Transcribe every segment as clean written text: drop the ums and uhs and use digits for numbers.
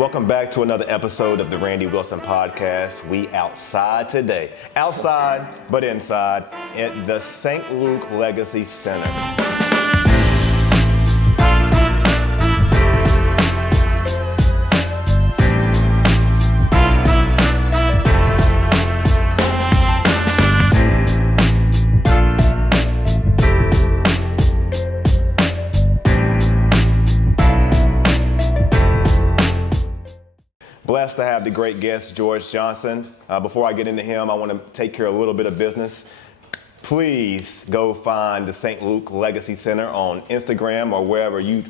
Welcome back to another episode of the Randy Wilson Podcast. We outside today. Outside, but inside at the St. Luke Legacy Center. Blessed to have the great guest, George Johnson. Before I get into him, I want to take care of a little bit of business. Please go find the St. Luke Legacy Center on Instagram or wherever you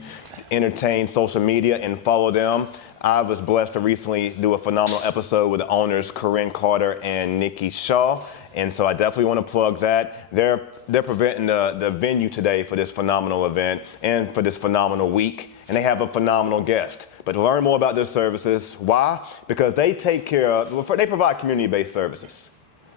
entertain social media and follow them. I was blessed to recently do a phenomenal episode with the owners, Corinne Carter and Nikki Shaw. And so I definitely want to plug that. They're presenting the venue today for this phenomenal event and for this phenomenal week. And they have a phenomenal guest. But to learn more about their services, why? Because they provide community-based services.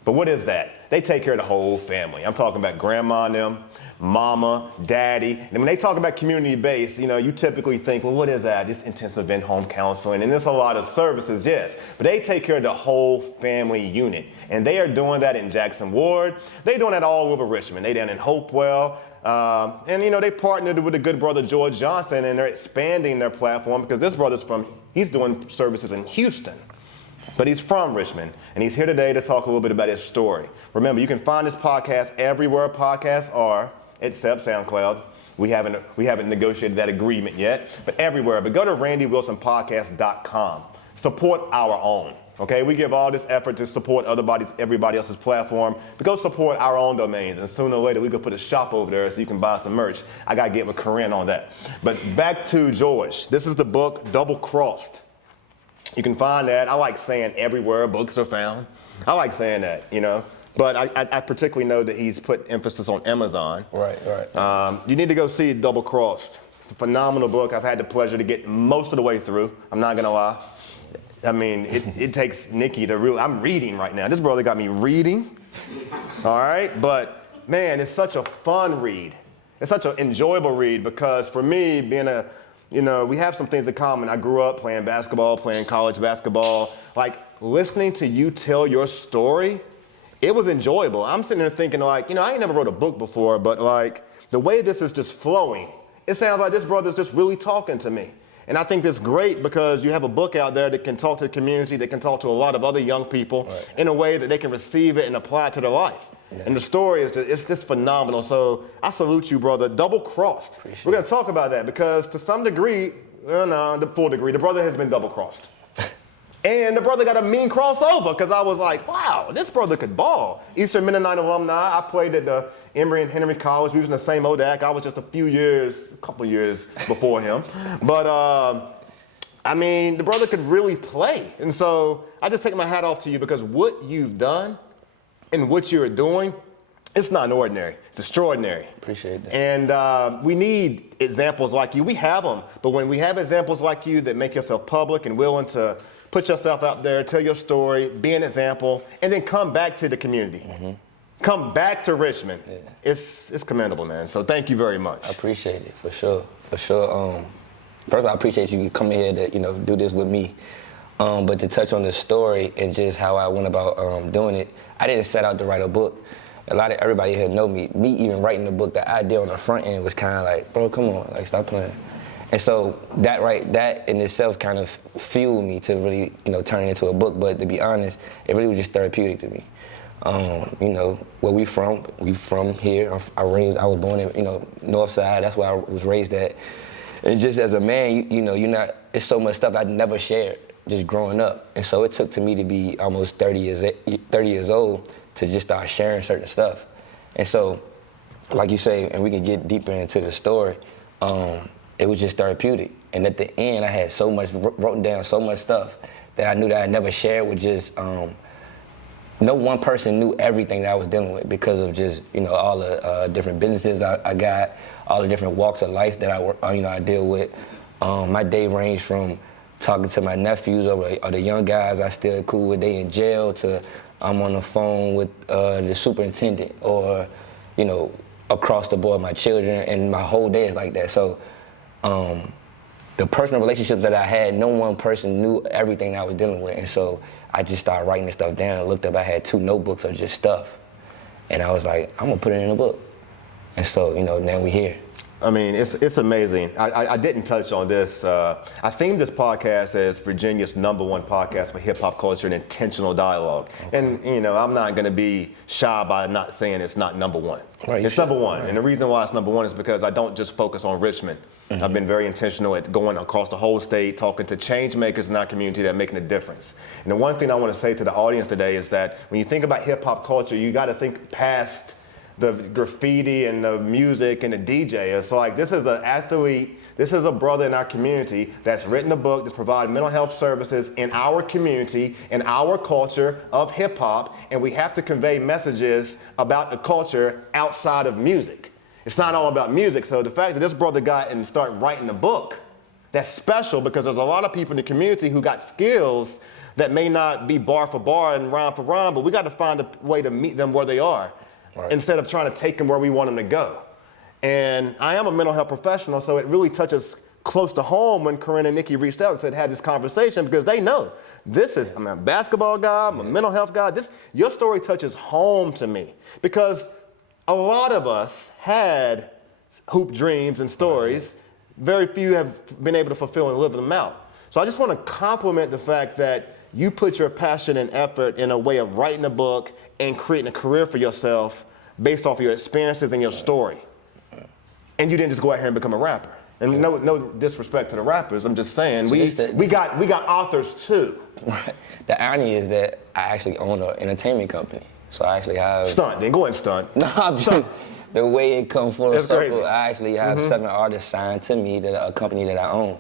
But what is that? They take care of the whole family. I'm talking about grandma and them, mama, daddy. And when they talk about community-based, you typically think, well, what is that? It's intensive in-home counseling. And there's a lot of services, yes. But they take care of the whole family unit. And they are doing that in Jackson Ward. They're doing that all over Richmond. They're down in Hopewell. They partnered with a good brother, George Johnson, and they're expanding their platform because this brother's he's doing services in Houston, but he's from Richmond, and he's here today to talk a little bit about his story. Remember, you can find this podcast everywhere podcasts are, except SoundCloud. We haven't negotiated that agreement yet, but everywhere. But go to randywilsonpodcast.com. Support our own. Okay, we give all this effort to support everybody else's platform, but go support our own domains, and sooner or later we could put a shop over there so you can buy some merch. I gotta get with Corinne on that. But back to George. This is the book, Double Crossed. You can find that. I like saying everywhere books are found. I like saying that, But I particularly know that he's put emphasis on Amazon. Right. You need to go see Double Crossed. It's a phenomenal book. I've had the pleasure to get most of the way through. I'm not gonna lie. I mean, it takes Nikki to really, I'm reading right now. This brother got me reading, all right? But man, it's such a fun read. It's such an enjoyable read because for me, being we have some things in common. I grew up playing basketball, playing college basketball. Like listening to you tell your story, it was enjoyable. I'm sitting there thinking I ain't never wrote a book before, but like the way this is just flowing, it sounds like this brother's just really talking to me. And I think that's great because you have a book out there that can talk to the community, that can talk to a lot of other young people in a way that they can receive it and apply it to their life. Yeah. And the story is just phenomenal. So I salute you, brother. Double crossed. We're going to talk about that because to some degree, the full degree, the brother has been double crossed. And the brother got a mean crossover because I was like, wow, this brother could ball. Eastern Mennonite alumni. I played at the Emory and Henry College. We was in the same ODAC. I was just a couple years before him. But, the brother could really play. And so I just take my hat off to you because what you've done and what you're doing, it's not ordinary. It's extraordinary. Appreciate that. And we need examples like you. We have them. But when we have examples like you that make yourself public and willing to put yourself out there, tell your story, be an example, and then come back to the community. Mm-hmm. Come back to Richmond. Yeah. It's commendable, man. So thank you very much. I appreciate it, for sure. First of all, I appreciate you coming here to, do this with me. But to touch on the story and just how I went about doing it, I didn't set out to write a book. Everybody here know me. Me even writing the book, the idea on the front end was kind of like, bro, come on, like stop playing. And so that in itself kind of fueled me to really, turn it into a book. But to be honest, it really was just therapeutic to me. Where we from here. I was born in, Northside. That's where I was raised at. And just as a man, it's so much stuff I'd never shared just growing up. And so it took to me to be almost 30 years old to just start sharing certain stuff. And so, like you say, and we can get deeper into the story, it was just therapeutic. And at the end, I had wrote down so much stuff that I knew that I'd never shared with just, no one person knew everything that I was dealing with because of just, all the different businesses I got, all the different walks of life that I deal with. My day ranged from talking to my nephews or the young guys I still cool with, they in jail, to I'm on the phone with the superintendent or, across the board, my children, and my whole day is like that. So the personal relationships that I had, no one person knew everything that I was dealing with. And so I just started writing this stuff down. I looked up, I had 2 notebooks of just stuff. And I was like, I'm gonna put it in a book. And so, now we here. I mean, it's amazing. I didn't touch on this. I themed this podcast as Virginia's #1 podcast for hip hop culture and intentional dialogue. Okay. And I'm not going to be shy by not saying it's not #1. Right, it's #1, right. And the reason why it's #1 is because I don't just focus on Richmond. Mm-hmm. I've been very intentional at going across the whole state, talking to change makers in our community that are making a difference. And the one thing I want to say to the audience today is that when you think about hip hop culture, you got to think past the graffiti and the music and the DJ. It's like, this is an athlete, this is a brother in our community that's written a book that's providing mental health services in our community, in our culture of hip hop, and we have to convey messages about the culture outside of music. It's not all about music, so the fact that this brother got and started writing a book, that's special because there's a lot of people in the community who got skills that may not be bar for bar and rhyme for rhyme, but we got to find a way to meet them where they are. Right. Instead of trying to take them where we want them to go. And I am a mental health professional, so it really touches close to home when Corinne and Nikki reached out and said, have this conversation, because they know I'm a basketball guy, I'm a mental health guy. Your story touches home to me, because a lot of us had hoop dreams and stories. Very few have been able to fulfill and live them out. So I just want to compliment the fact that you put your passion and effort in a way of writing a book and creating a career for yourself based off of your experiences and your story. And you didn't just go out here and become a rapper. And no disrespect to the rappers, I'm just saying, so we got authors too. Right. The irony is that I actually own an entertainment company. So I actually have... Stunt, then go ahead and stunt. No, I'm just, the way it comes full circle, crazy. I actually have 7 artists signed to me, a company that I own.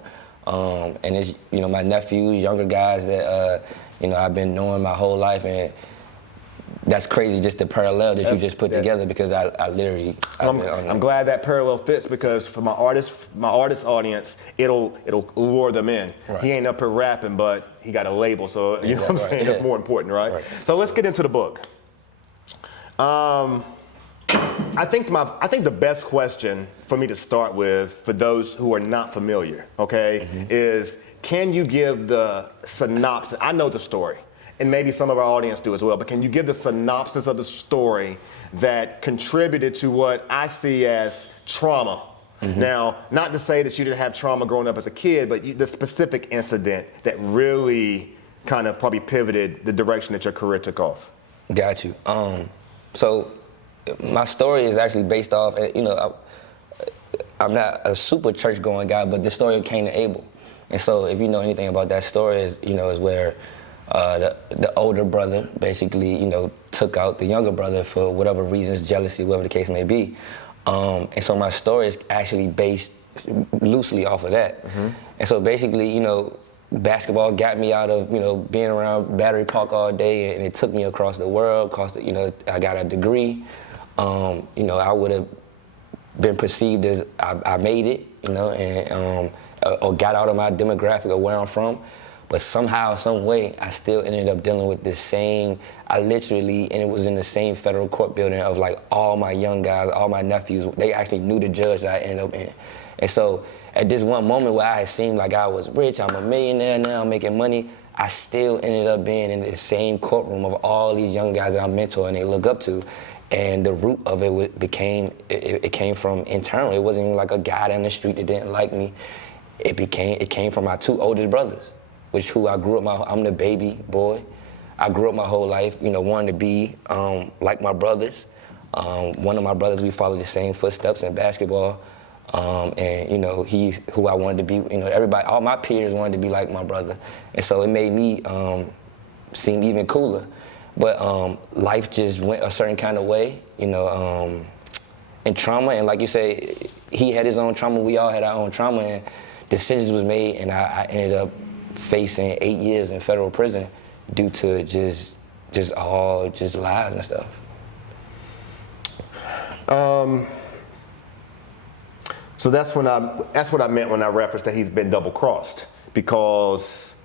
And it's, my nephews, younger guys that, I've been knowing my whole life, and that's crazy, just the parallel that you just put together, because I literally, I'm glad that parallel fits, because for my artist audience, it'll lure them in. Right. He ain't up here rapping, but he got a label, so you know what I'm saying? That's more important, right? So let's get into the book. I think the best question for me to start with, for those who are not familiar, okay, is, can you give the synopsis? I know the story, and maybe some of our audience do as well, but can you give the synopsis of the story that contributed to what I see as trauma? Now, not to say that you didn't have trauma growing up as a kid, but the specific incident that really kind of probably pivoted the direction that your career took off. Got you. So my story is actually based off, I'm not a super church-going guy, but the story of Cain and Abel. And so if you know anything about that story, is where the older brother basically, took out the younger brother for whatever reasons, jealousy, whatever the case may be. And so my story is actually based loosely off of that. And so basically, basketball got me out of, being around Battery Park all day, and it took me across the world. I got a degree. I would have been perceived as I made it, and or got out of my demographic of where I'm from. But somehow, some way, I still ended up dealing with the same, and it was in the same federal court building of like all my young guys, all my nephews, they actually knew the judge that I ended up in. And so at this one moment where I had seemed like I was rich, I'm a millionaire now, I'm making money, I still ended up being in the same courtroom of all these young guys that I mentor and they look up to. And the root of it came from internal. It wasn't even like a guy down the street that didn't like me. It came from my 2 oldest brothers, who I grew up, I'm the baby boy. I grew up my whole life, wanting to be like my brothers. One of my brothers, we followed the same footsteps in basketball. And he's who I wanted to be, everybody, all my peers wanted to be like my brother. And so it made me seem even cooler. But life just went a certain kind of way, and trauma, and like you say, he had his own trauma, we all had our own trauma, and decisions was made, and I ended up facing 8 years in federal prison due to just lies and stuff. So that's what I meant when I referenced that he's been double-crossed, because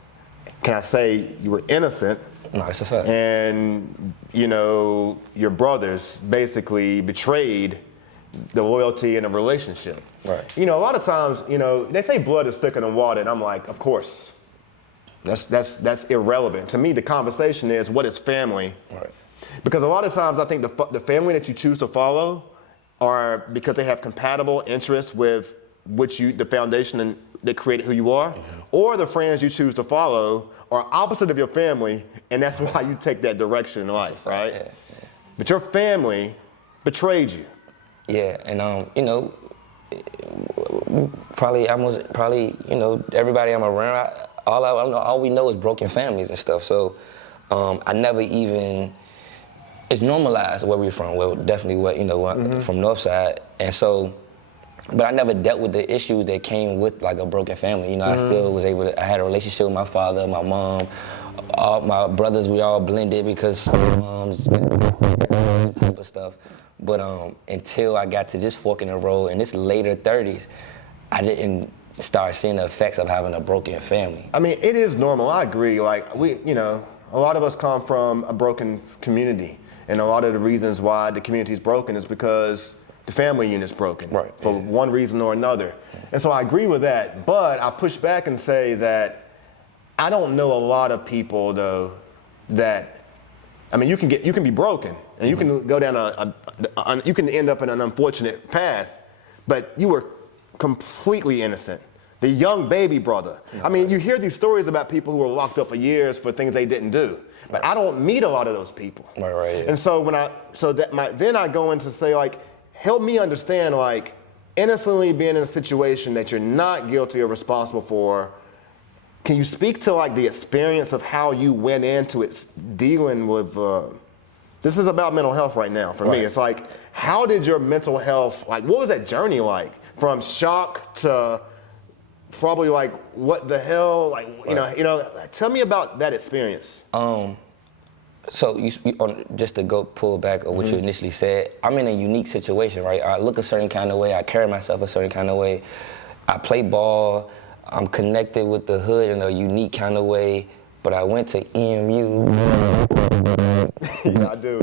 can I say you were innocent? No, it's a fact. And your brothers basically betrayed the loyalty in a relationship. Right. You know, a lot of times, you know, they say blood is thicker than water, and I'm like, of course. That's irrelevant. To me, the conversation is, what is family? Right. Because a lot of times I think the family that you choose to follow are because they have compatible interests with the foundation that created who you are, or the friends you choose to follow are opposite of your family, and that's why you take that direction in life, right? Yeah. But your family betrayed you. Yeah, and you know, probably, you know, everybody I'm around, all we know is broken families and stuff. So I never even, it's normalized where we're from. Well, definitely from Northside, and so, but I never dealt with the issues that came with like a broken family. You know, I still was able to, I had a relationship with my father, my mom, all my brothers, we all blended because some moms, type of stuff. But until I got to this fork in the road in this later 30s, I didn't start seeing the effects of having a broken family. I mean, it is normal, I agree. Like you know, a lot of us come from a broken community, and a lot of the reasons why the community is broken is because the family unit's broken, right, for one reason or another. And so I agree with that, but I push back and say that I don't know a lot of people though that, I mean, you can be broken and you can go down you can end up in an unfortunate path, but you were completely innocent. The young baby brother. I mean, you hear these stories about people who were locked up for years for things they didn't do, but I don't meet a lot of those people. Right. Yeah. And so then I go into say, like, help me understand, like, innocently being in a situation that you're not guilty or responsible for. Can you speak to like the experience of how you went into it dealing with, this is about mental health right now for me. It's like, how did your mental health, like, what was that journey like? From shock to probably like, what the hell, like, you know, tell me about that experience. So just to go pull back on what you initially said, I'm in a unique situation, right? I look a certain kind of way, I carry myself a certain kind of way, I play ball, I'm connected with the hood in a unique kind of way, but I went to EMU. Yeah, I do.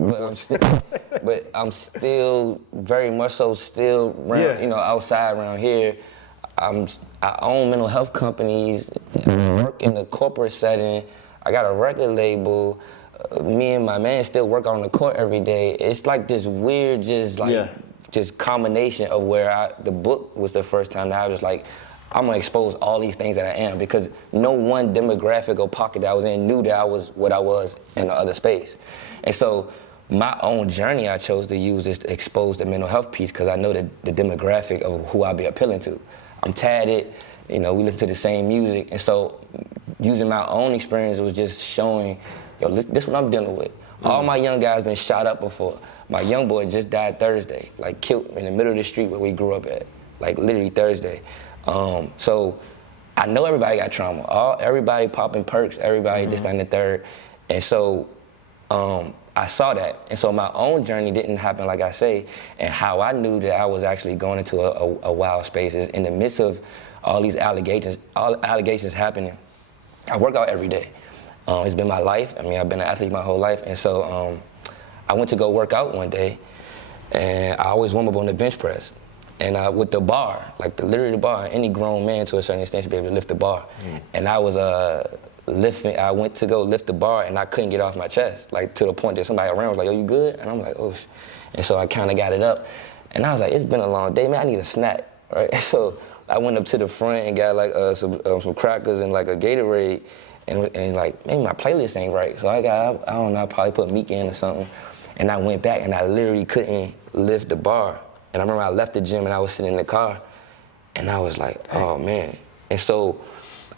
But I'm still very much so still around, you know, outside around here. I own mental health companies, I work in the corporate setting, I got a record label. Me and my man still work on the court every day. It's like this weird, just combination of where the book was the first time that I was like, I'm gonna expose all these things that I am, because no one demographic or pocket that I was in knew that I was what I was in the other space. And so my own journey I chose to use is to expose the mental health piece, because I know the demographic of who I'll be appealing to. I'm tatted, you know, we listen to the same music, and so using my own experience was just showing, yo, this is what I'm dealing with. All my young guys been shot up before. My young boy just died Thursday, like killed in the middle of the street where we grew up at, like literally Thursday. So I know everybody got trauma. Everybody popping perks, everybody this, that, and the third. And so I saw that. And so my own journey didn't happen, like I say, and how I knew that I was actually going into a wild space is in the midst of all these allegations happening. I work out every day. It's been my life. I mean, I've been an athlete my whole life. And so I went to go work out one day, and I always warm up on the bench press. And with the bar, like literally the bar, any grown man to a certain extent should be able to lift the bar. And I was lifting, I went to go lift the bar and I couldn't get off my chest, like to the point that somebody around was like, yo, you good? And I'm like, oh, and so I kind of got it up. And I was like, it's been a long day, man, I need a snack, right? So I went up to the front and got like some crackers and like a Gatorade, and like, maybe my playlist ain't right. So I don't know, I probably put Meek in or something. And I went back and I literally couldn't lift the bar. And I remember I left the gym and I was sitting in the car and I was like, oh man. And so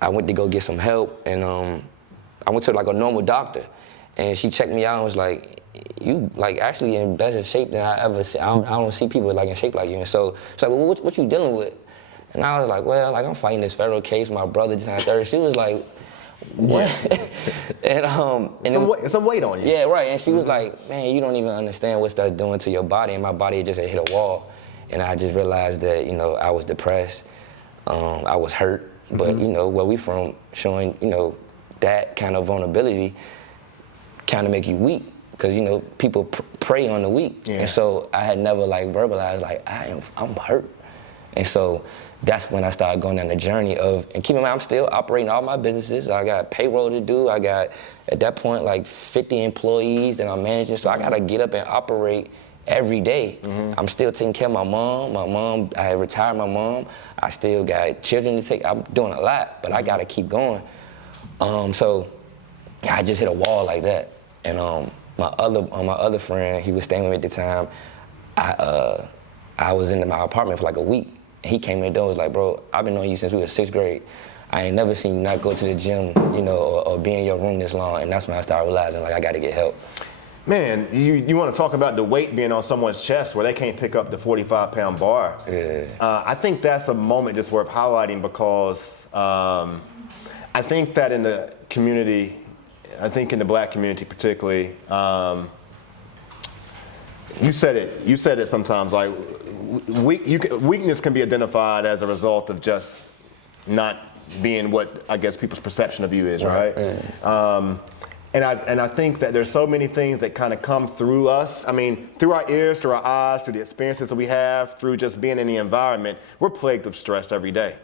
I went to go get some help, and I went to like a normal doctor, and she checked me out and was like, you like actually in better shape than I ever see. I don't see people like in shape like you. And so she's like, well, what you dealing with? And I was like, well, like I'm fighting this federal case. My brother just had third. She was like, what? And some weight on you. Yeah, right. And she was like, man, you don't even understand what that's doing to your body. And my body just had hit a wall. And I just realized that, you know, I was depressed. I was hurt. But, you know, where we from, showing, you know, that kind of vulnerability kind of make you weak. because you know people prey on the weak, Yeah. and so I had never like verbalized like I'm hurt, and so that's when I started going down the journey of, and keep in mind I'm still operating all my businesses. I got payroll to do. I got at that point like 50 employees that I'm managing, so I gotta get up and operate every day. I'm still taking care of my mom. I had retired my mom. I still got children to take. I'm doing a lot, but I gotta keep going. So I just hit a wall like that. And my other friend, he was staying with me at the time. I was in my apartment for like a week. He came in the door and was like, bro, I've been knowing you since we were 6th grade. I ain't never seen you not go to the gym, you know, or be in your room this long. And that's when I started realizing like I gotta get help. Man, you want to talk about the weight being on someone's chest where they can't pick up the 45-pound bar. Yeah. I think that's a moment just worth highlighting because I think that in the community, I think in the black community particularly, you said it sometimes, like weakness can be identified as a result of just not being what I guess people's perception of you is, right? Yeah. And I think that there's so many things that kind of come through us. I mean, through our ears, through our eyes, through the experiences that we have, through just being in the environment, we're plagued with stress every day.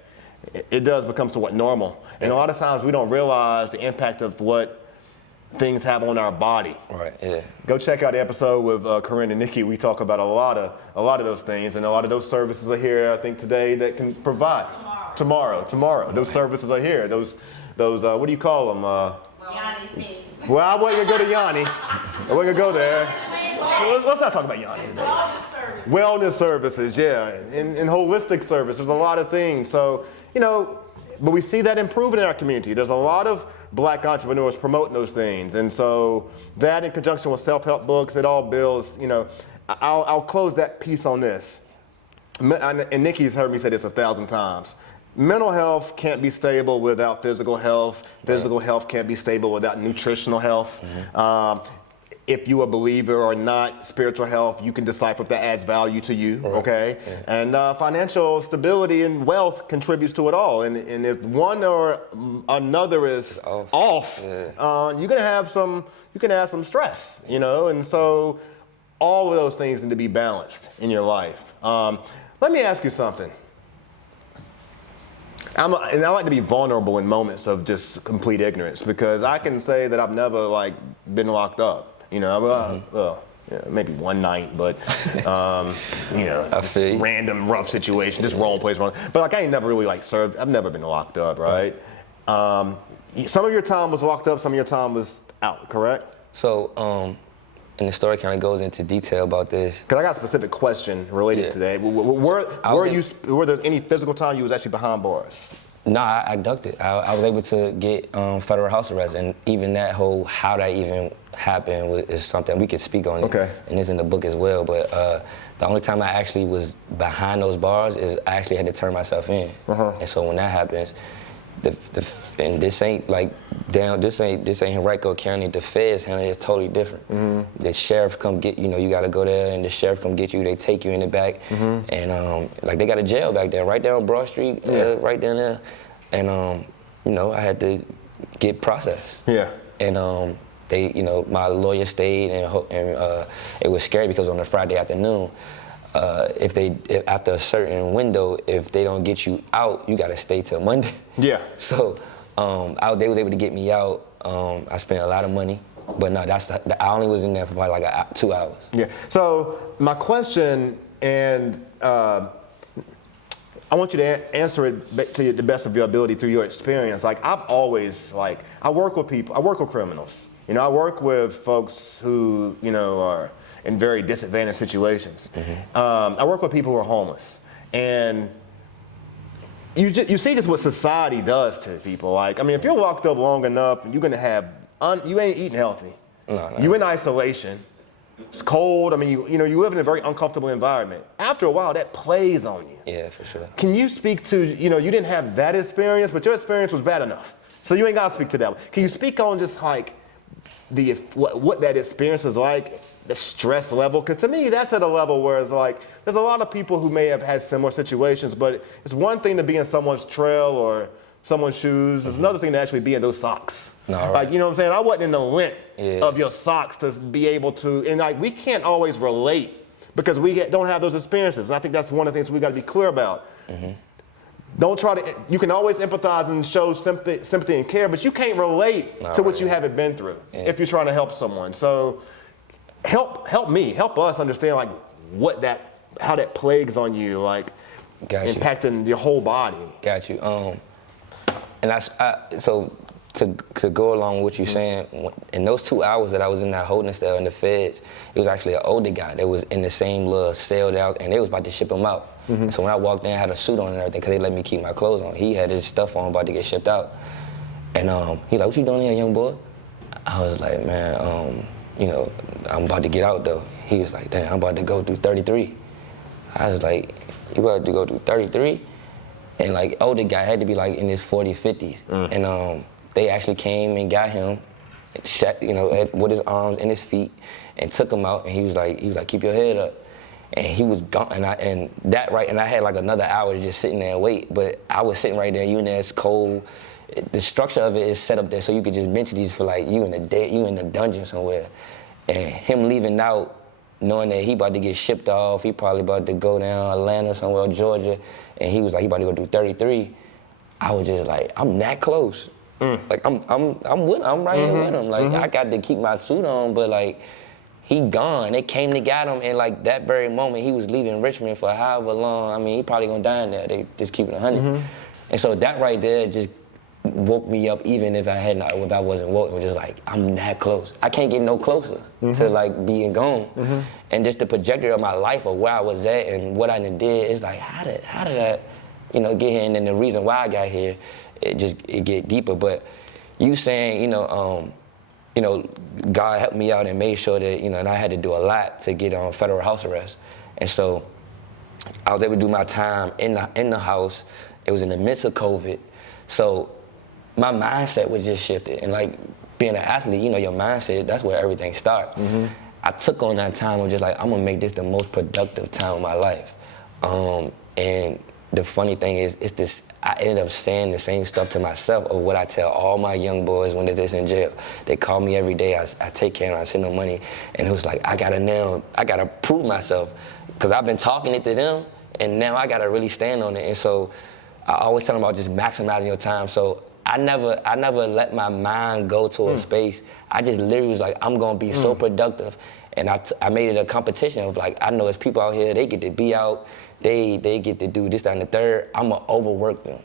It does become somewhat normal. And a lot of times we don't realize the impact of what things have on our body. Right, yeah. Go check out the episode with Corinne and Nikki. We talk about a lot of those things, and a lot of those services are here, I think, today that can provide. Tomorrow. Those services are here. Those what do you call them? Well, I wasn't gonna go to Yanni. I wasn't gonna go there. So let's not talk about Yanni today. Wellness services, yeah, and holistic service. There's a lot of things. So, you know, but we see that improving in our community. There's a lot of black entrepreneurs promoting those things. And so that in conjunction with self-help books, it all builds, you know, I'll close that piece on this. And Nikki's heard me say this 1,000 times. Mental health can't be stable without physical health. Physical health can't be stable without nutritional health. If you're a believer or not, spiritual health, you can decipher if that adds value to you, okay? And financial stability and wealth contributes to it all. And if one or another is off, you're gonna have some stress, you know? And so all of those things need to be balanced in your life. Let me ask you something. And I like to be vulnerable in moments of just complete ignorance because I can say that I've never like been locked up. You know, maybe one night, but you know, random rough situation, just wrong place, wrong. But like I ain't never really like served. I've never been locked up, right? Some of your time was locked up, some of your time was out, correct? So, and the story kind of goes into detail about this. Because I got a specific question related to that. Were there any physical time you was actually behind bars? No, I ducked it. I was able to get federal house arrest, and even that whole how that even happened is something we could speak on. Okay. And it's in the book as well. But the only time I actually was behind those bars is I actually had to turn myself in. And so when that happens, and this ain't like this ain't Henrico County. The feds handle it totally different. The sheriff come get you gotta go there, and the sheriff come get you. They take you in the back, and like they got a jail back there, right there on Broad Street, right down there, and I had to get processed. Yeah. And they, my lawyer stayed, and it was scary because on a Friday afternoon. After a certain window, if they don't get you out, you gotta stay till Monday. Yeah. So they was able to get me out. I spent a lot of money, but no, I only was in there for probably like 2 hours. Yeah. So my question, and I want you to answer it to the best of your ability through your experience. Like I've always I work with people. I work with criminals. I work with folks who are in very disadvantaged situations. I work with people who are homeless, and you see this what society does to people. Like, I mean, if you're locked up long enough, you're gonna have you ain't eating healthy. No. You in isolation. It's cold. I mean, you live in a very uncomfortable environment. After a while, that plays on you. Yeah, for sure. Can you speak to you didn't have that experience, but your experience was bad enough, so you ain't gotta speak to that one. Can you speak on just like what that experience is like? The stress level, because to me that's at a level where it's like there's a lot of people who may have had similar situations, but it's one thing to be in someone's trail or someone's shoes. There's another thing to actually be in those socks. No, like, right. you know what I'm saying? I wasn't in the lint Yeah. of your socks to be able to, and like, we can't always relate because we don't have those experiences. And I think that's one of the things we got to be clear about. Don't try to, you can always empathize and show sympathy and care, but you can't relate to what you haven't been through if you're trying to help someone. So help me, help us understand like how that plagues on you, like impacting your whole body. Got you. And so to go along with what you're saying, in those 2 hours that I was in that holding cell in the feds, it was actually an older guy that was in the same little cell out, and they was about to ship him out. So when I walked in, I had a suit on and everything, because they let me keep my clothes on. He had his stuff on, about to get shipped out. And he like, what you doing here, young boy? I was like, man, you know, I'm about to get out though. He was like, damn, I'm about to go through 33. I was like, you about to go through 33? And like, older guy had to be like in his 40s, 50s. And they actually came and got him, you know, with his arms and his feet, and took him out. And he was like, keep your head up. And he was gone. And I had like another hour to just sitting there and wait. But I was sitting right there. You in there, it's cold. The structure of it is set up there so you could just mentally feel like you in the dungeon somewhere. And him leaving out, knowing that he about to get shipped off, he probably about to go down Atlanta somewhere, Georgia, and he was like, he about to go do 33. I was just like, I'm that close. Like I'm right here with him. Like I got to keep my suit on, but like he gone. They came to get him, and like that very moment he was leaving Richmond for however long. I mean, he probably gonna die in there. They just keep it 100. And so that right there just woke me up, even if I wasn't woke. It was just like, I'm that close. I can't get no closer to like being gone. And just the trajectory of my life, of where I was at and what I done did, it's like, how did I, you know, get here? And then the reason why I got here, it get deeper. But you saying, you know, God helped me out and made sure that, you know, and I had to do a lot to get on federal house arrest. And so I was able to do my time in the house. It was in the midst of COVID. So my mindset was just shifted. And like being an athlete, you know, your mindset, that's where everything starts. I took on that time of just like, I'm gonna make this the most productive time of my life. And the funny thing is, I ended up saying the same stuff to myself of what I tell all my young boys when they're just in jail. They call me every day, I take care of them, I send them money, and it was like, I gotta prove myself, because I've been talking it to them, and now I gotta really stand on it. And so I always tell them about just maximizing your time. So I never let my mind go to a space. I just literally was like, I'm gonna be so productive. And I made it a competition of like, I know there's people out here, they get to be out, they get to do this, that, and the third. I'm gonna overwork them.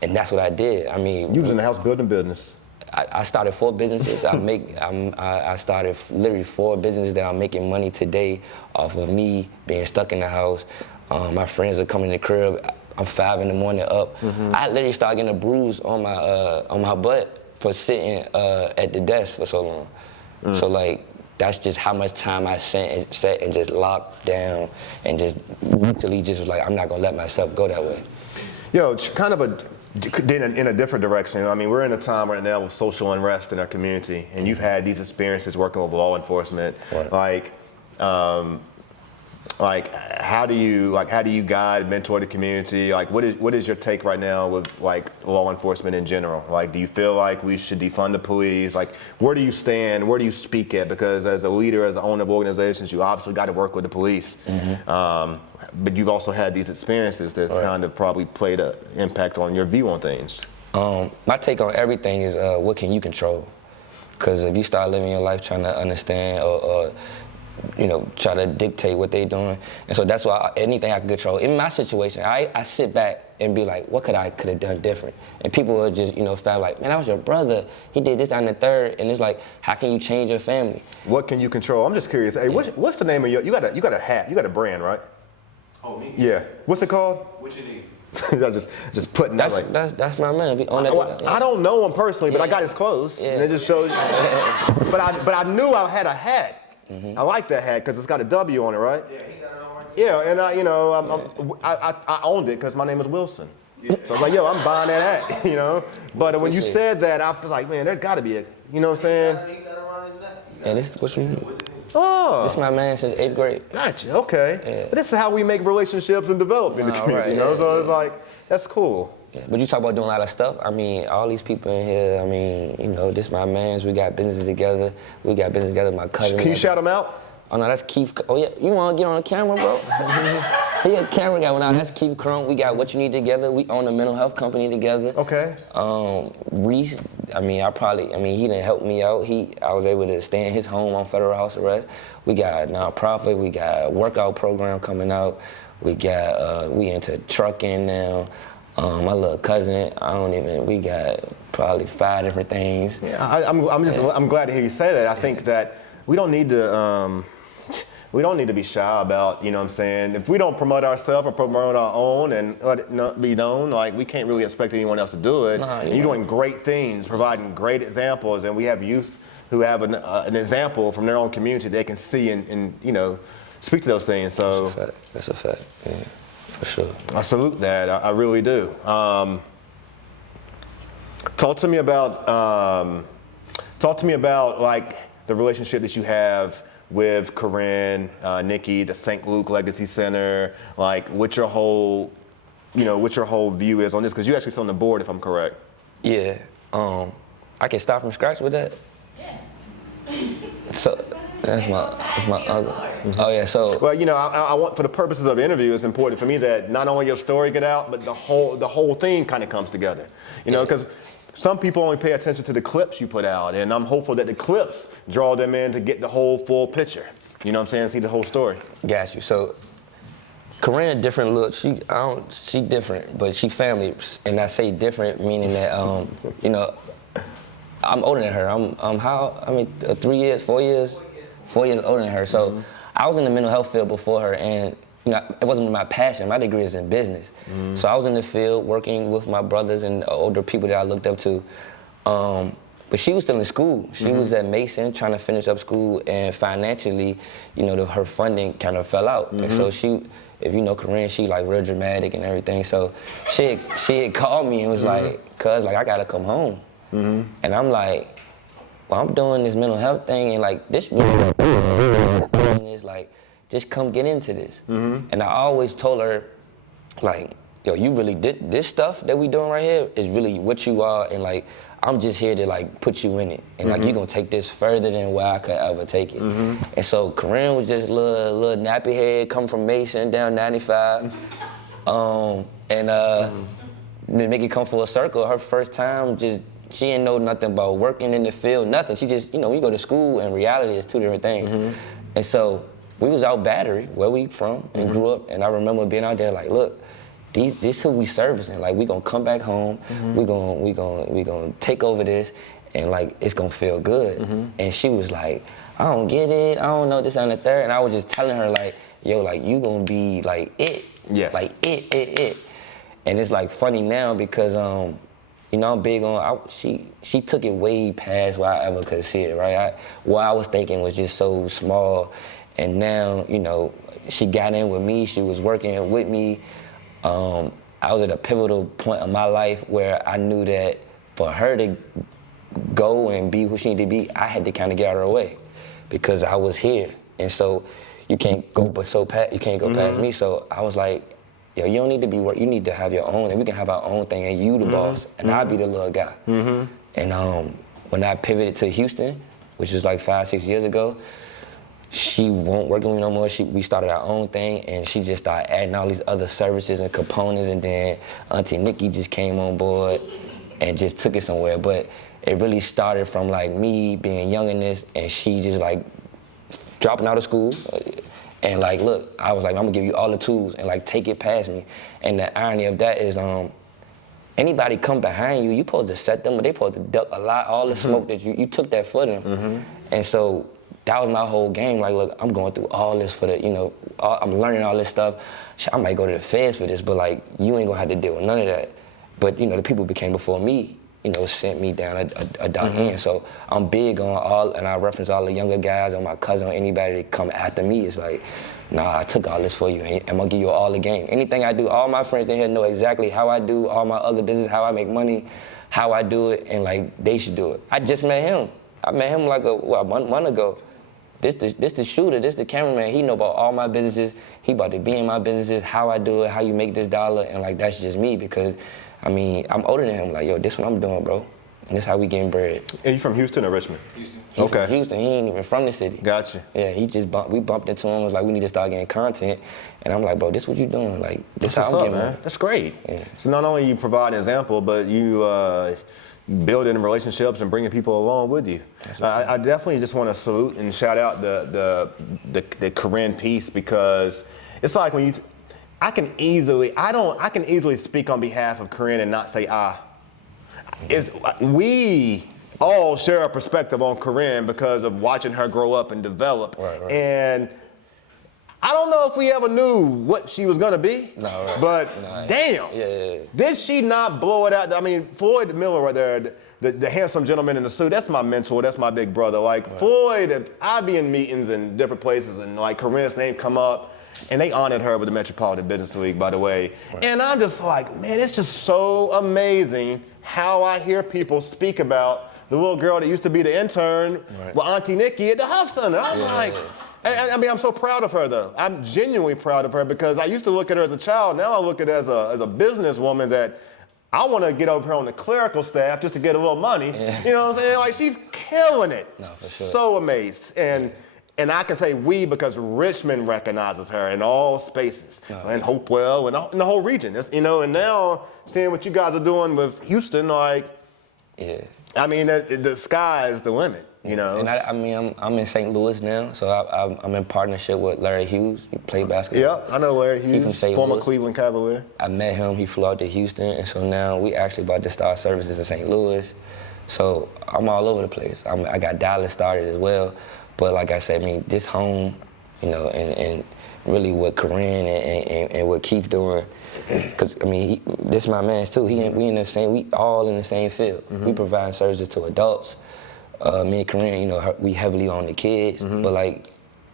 And that's what I did. I mean, You was in the house building business. I started 4 businesses. I started literally 4 businesses that I'm making money today off of me being stuck in the house. My friends are coming to the crib. I'm 5 in the morning up. I literally started getting a bruise on my butt for sitting at the desk for so long. So like, that's just how much time I sat and just locked down and just mentally just was like, I'm not gonna let myself go that way. Yo, kind of in a different direction. I mean, we're in a time right now with social unrest in our community, and you've had these experiences working with law enforcement. Right. Like how do you guide, mentor the community? Like what is your take right now with like law enforcement in general? Like, do you feel like we should defund the police? Like, where do you stand? Where do you speak at? Because as a leader, as an owner of organizations, you obviously got to work with the police. But you've also had these experiences that kind of probably played an impact on your view on things. My take on everything is what can you control? Because if you start living your life trying to understand or you know, try to dictate what they doing. And so that's why anything I can control. In my situation, I sit back and be like, what could I have done different? And people will just, you know, feel like, man, that was your brother. He did this, that, and the third. And it's like, how can you change your family? What can you control? I'm just curious. Hey, what's the name of you got a hat, you got a brand, right? Oh, me? Yeah. What's it called? What you need? just putting That's that like, that's my man. I don't know him personally, but I got his clothes, and it just shows. but I knew I had a hat. I like that hat because it's got a W on it, right? Yeah, he got it on right. Yeah, and I owned it because my name is Wilson. So I was like, yo, I'm buying that hat, you know. But when you said that, I was like, man, there got to be a, you know what I'm saying? He got it around his neck. Yeah, this what you mean. Oh. This is my man since 8th grade. Gotcha. Okay. Yeah. But this is how we make relationships and develop in the community, right, you know. yeah, So it's like, that's cool. Yeah, but you talk about doing a lot of stuff. I mean, all these people in here, I mean, you know, this my mans. We got business together. We got business together. My cousin. Can you shout them out? Oh no, that's Keith. Oh yeah, you want to get on the camera, bro? Yeah, camera guy. Now that's Keith Crump. We got What You Need together. We own a mental health company together. Okay. Reese. I mean, he didn't help me out. I was able to stay in his home on federal house arrest. We got a nonprofit. We got a workout program coming out. We into trucking now. My little cousin, we got probably 5 different things. Yeah, I'm glad to hear you say that. I think that we don't need to be shy about, you know what I'm saying? If we don't promote ourselves or promote our own and let it not be known, like we can't really expect anyone else to do it. Nah, and you're doing great things, providing great examples, and we have youth who have an example from their own community they can see and you know, speak to those things. So That's a fact. Yeah, for sure. I salute that. I really do. Talk to me about like the relationship that you have with Corinne, Nikki, the St. Luke Legacy Center, like what your whole view is on this, because you actually sit on the board, if I'm correct. Yeah. I can start from scratch with that. Yeah. So that's my uncle. Oh yeah. So. Well, you know, I want, for the purposes of the interview, it's important for me that not only your story get out, but the whole thing kind of comes together. You know, because some people only pay attention to the clips you put out, and I'm hopeful that the clips draw them in to get the whole full picture. You know what I'm saying? See the whole story. Got you. So, Corinne, different look. She different, but she family, and I say different meaning that you know, I'm older than her. I'm 4 years older than her. So, I was in the mental health field before her, and you know, it wasn't my passion. My degree is in business. So I was in the field working with my brothers and older people that I looked up to. But she was still in school. She was at Mason trying to finish up school, and financially, you know, her funding kind of fell out. And so she, if you know Corinne, she like real dramatic and everything. So she had called me and was like, cuz like I gotta come home. And I'm like, well, I'm doing this mental health thing, and like this really is like, just come get into this. And I always told her, like, yo, you really did this stuff that we doing right here is really what you are, and like, I'm just here to like put you in it. And like, you're gonna take this further than where I could ever take it. And so Corinne was just a little nappy head, come from Mason down 95. Make it come full circle. Her first time, she didn't know nothing about working in the field, nothing. She just, you know, you go to school and reality is 2 different things. And so, we was out Battery, where we from, and grew up, and I remember being out there like, look, this who we servicing. Like, we gonna come back home, we gonna take over this, and like, it's gonna feel good. And she was like, I don't get it, I don't know this and the third, and I was just telling her like, yo, like, you gonna be like it. Yes. Like it. And it's like funny now because, you know, I'm big on, she took it way past where I ever could see it, right? What I was thinking was just so small. And now, you know, she got in with me, she was working with me. I was at a pivotal point in my life where I knew that for her to go and be who she needed to be, I had to kind of get out of her way because I was here. And so you can't go past me. So I was like, yo, you don't need to be you need to have your own, and we can have our own thing, and you the boss, and I'll be the little guy. And when I pivoted to Houston, which was like 5-6 years ago, she won't work with me no more. We started our own thing, and she just started adding all these other services and components, and then Auntie Nikki just came on board and just took it somewhere. But it really started from like me being young in this, and she just like dropping out of school. And like, look, I was like, I'm gonna give you all the tools and like take it past me. And the irony of that is, anybody come behind you, you supposed to set them, but they supposed to duck all the smoke that you took that for them. And so that was my whole game. Like, look, I'm going through all this for the, you know, I'm learning all this stuff. I might go to the feds for this, but like, you ain't gonna have to deal with none of that. But you know, the people who came before me, you know, sent me down a dark end. So I'm big on all, and I reference all the younger guys, or my cousin, or anybody that come after me. It's like, nah, I took all this for you, and I'm gonna give you all the game. Anything I do, all my friends in here know exactly how I do all my other business, how I make money, how I do it, and like, they should do it. I just met him. I met him like a month ago. This the shooter, this the cameraman. He know about all my businesses. He about to be in my businesses, how I do it, how you make this dollar, and like, that's just me, because I mean, I'm older than him. Like, yo, this what I'm doing, bro. And this how we getting bread. And you from Houston or Richmond? Houston. He Okay. from Houston. He ain't even from the city. Gotcha. Yeah, he just we bumped into him. Was like, we need to start getting content. And I'm like, bro, this what you doing? Like, this That's how what's I'm up, getting. man. That's great. Yeah. So not only you provide an example, but you building relationships and bringing people along with you. I definitely just want to salute and shout out the Corinne piece, because it's like when I can easily speak on behalf of Corinne and not say I. We all share a perspective on Corinne because of watching her grow up and develop. Right. And I don't know if we ever knew what she was gonna be, but damn, did she not blow it out? I mean, Floyd Miller right there, the handsome gentleman in the suit, that's my mentor, that's my big brother. Like Floyd, I'd be in meetings in different places and like Corinne's name come up, and they honored her with the Metropolitan Business League, by the way. And I'm just like, man, it's just so amazing how I hear people speak about the little girl that used to be the intern with Auntie Nikki at the Huff Center. I'm like, I mean, I'm so proud of her, though. I'm genuinely proud of her, because I used to look at her as a child. Now I look at her as a businesswoman that I want to get over her on the clerical staff just to get a little money. You know what I'm saying? Like, she's killing it. No, for sure. So amazed. And I can say we because Richmond recognizes her in all spaces, and Hopewell and in the whole region. It's, and now seeing what you guys are doing with Houston, like, I mean, the sky is the limit. And I'm in St. Louis now, so I'm in partnership with Larry Hughes. He played basketball. Yeah, I know Larry Hughes, from St. former Louis. Cleveland Cavalier. I met him, he flew out to Houston, and so now we actually about to start services in St. Louis. So I'm all over the place. I got Dallas started as well, but like I said, I mean, this home, and really what Corinne and what Keith doing, because I mean, this my man's too. We all in the same field. We provide services to adults. Me and Corinne, we heavily on the kids, but like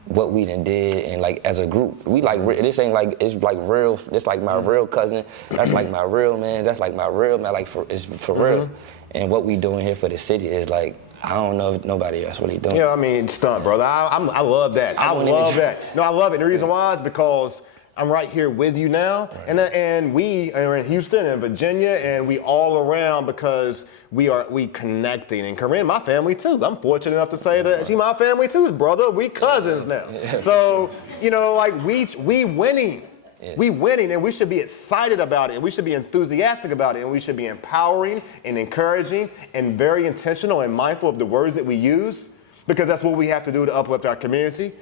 what we done did, and like as a group, we like, this ain't like, it's like real, this like my real cousin, that's like my real man, that's like my real man, like it's for real. And what we doing here for the city is like, I don't know if nobody else really doing. Yeah, I mean, stunt, brother. I love that. I love that. No, I love it. And the reason why is because I'm right here with you now, and we are in Houston and Virginia, and we all around because we connecting. And Corinne, my family too. I'm fortunate enough to say that she my family too, brother. We cousins now. So like we winning. We winning, and we should be excited about it, and we should be enthusiastic about it, and we should be empowering and encouraging and very intentional and mindful of the words that we use, because that's what we have to do to uplift our community.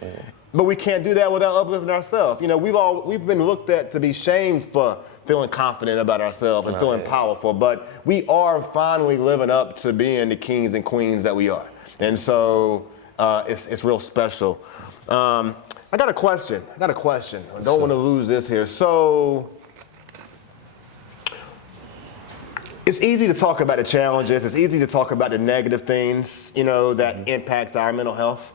But we can't do that without uplifting ourselves. We've been looked at to be shamed for feeling confident about ourselves and feeling powerful, but we are finally living up to being the kings and queens that we are. And so it's real special. I got a question. I don't want to lose this here. So it's easy to talk about the challenges. It's easy to talk about the negative things, that impact our mental health.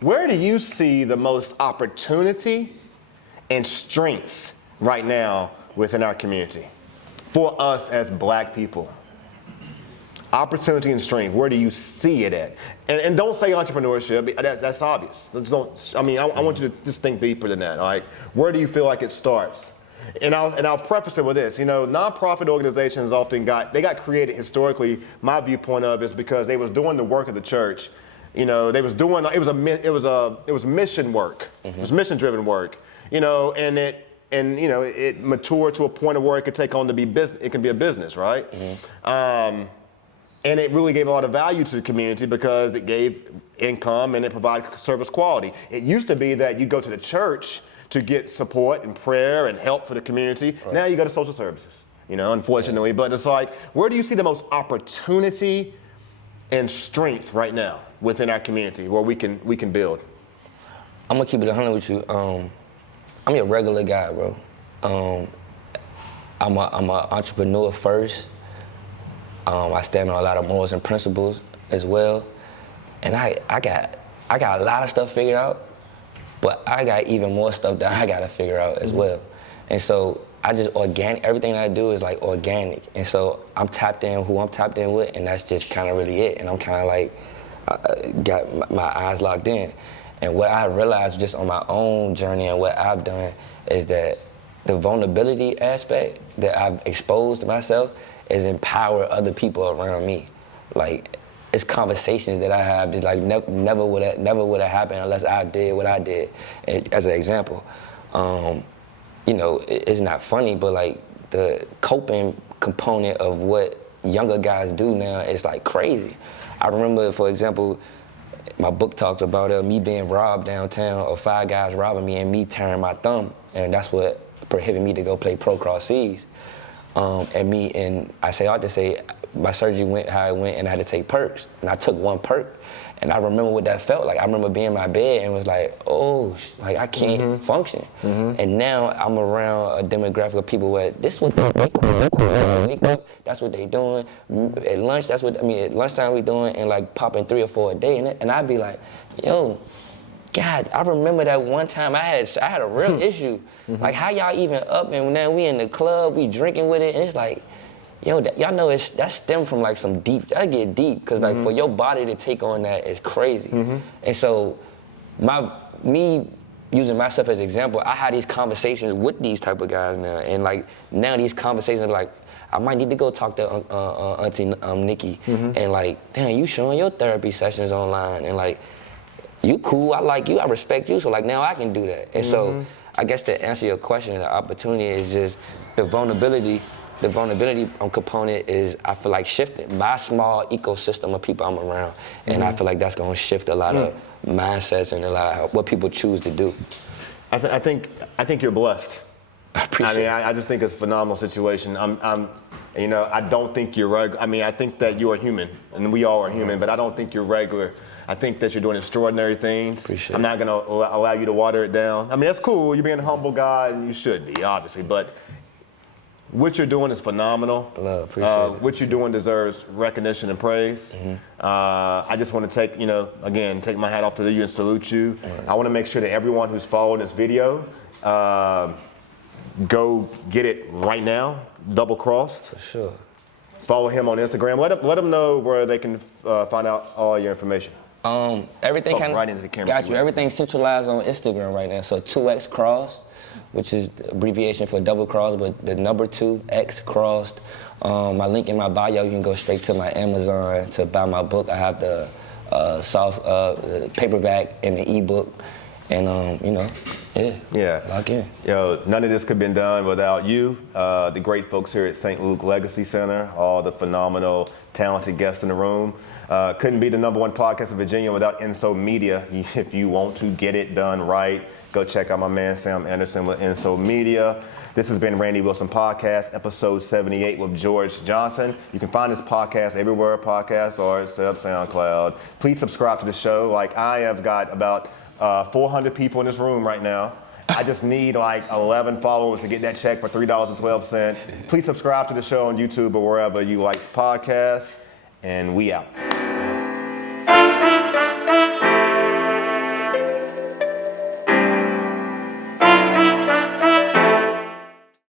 Where do you see the most opportunity and strength right now within our community for us as Black people? Opportunity and strength, where do you see it at? And don't say entrepreneurship, that's obvious. I want you to just think deeper than that. Like, where do you feel like it starts? And I'll preface it with this. Nonprofit organizations often got created historically. My viewpoint of it is because they was doing the work of the church. They was doing, it was mission work. It was mission-driven work. And it matured to a point of where it could take on to be business. It can be a business, right? And it really gave a lot of value to the community because it gave income and it provided service quality. It used to be that you go to the church to get support and prayer and help for the community. Right. Now you go to social services, unfortunately. But it's like, where do you see the most opportunity and strength right now within our community where we can build? I'm gonna keep it 100 with you. I'm your regular guy, bro. I'm an entrepreneur first. I stand on a lot of morals and principles as well, and I got a lot of stuff figured out, but I got even more stuff that I gotta figure out as well. And so I just everything I do is like organic, and so I'm tapped in who I'm tapped in with, and that's just kind of really it. And I'm kind of like got my eyes locked in. And what I realized just on my own journey and what I've done is that the vulnerability aspect that I've exposed myself is empower other people around me. Like, it's conversations that I have that like never would have happened unless I did what I did. And as an example, you know, it's not funny, but like the coping component of what younger guys do now is like crazy. I remember, for example, my book talks about me being robbed downtown, or 5 guys robbing me and me tearing my thumb, and that's what prohibited me to go play pro cross seas. And I say all to say, my surgery went how it went, and I had to take perks, and I took 1 perk, and I remember what that felt like. I remember being in my bed and was like, oh, like I can't function. And now I'm around a demographic of people where this is what they wake up, that's what they doing. At lunch, at lunchtime we doing, and like popping 3 or 4 a day, and I'd be like, yo, God, I remember that one time I had a real issue. Like, how y'all even up, and now we in the club, we drinking with it, and it's like, yo, y'all know that stem from like some deep, that get deep, cause like for your body to take on that is crazy. And so me using myself as an example, I had these conversations with these type of guys now, and like now these conversations are like, I might need to go talk to Auntie Nikki, and like, damn, you showing your therapy sessions online, and like, you cool, I like you, I respect you, so like now I can do that. And so I guess to answer your question, the opportunity is just the vulnerability component is, I feel like, shifting my small ecosystem of people I'm around, and I feel like that's gonna shift a lot of mindsets and a lot of what people choose to do. I think you're blessed. I appreciate it. I just think it's a phenomenal situation. You know, I don't think you're regular. I mean, I think that you're a human, and we all are human, but I don't think you're regular. I think that you're doing extraordinary things. Appreciate I'm not gonna allow you to water it down. I mean, that's cool. You're being a humble guy, and you should be, obviously, but what you're doing is phenomenal. Appreciate it. What you're doing deserves recognition and praise. I just want to take my hat off to you and salute you. I want to make sure that everyone who's following this video, go get it right now, Double Crossed. For sure. Follow him on Instagram. Let them know where they can find out all your information. Everything kind of right into the camera. got you. Everything's centralized on Instagram right now. So 2X Crossed, which is the abbreviation for double cross, but the number 2X Crossed. My link in my bio, you can go straight to my Amazon to buy my book. I have the soft paperback and the ebook, and you know, lock in. Yo, none of this could have been done without you, the great folks here at St. Luke Legacy Center, all the phenomenal, talented guests in the room. Couldn't be the #1 podcast in Virginia without Enso Media. If you want to get it done right, go check out my man Sam Anderson with Enso Media. This has been Randy Wilson Podcast, episode 78 with George Johnson. You can find this podcast everywhere podcasts are, except SoundCloud. Please subscribe to the show. Like, I have got about 400 people in this room right now. I just need like 11 followers to get that check for $3.12. Please subscribe to the show on YouTube or wherever you like podcasts, and we out.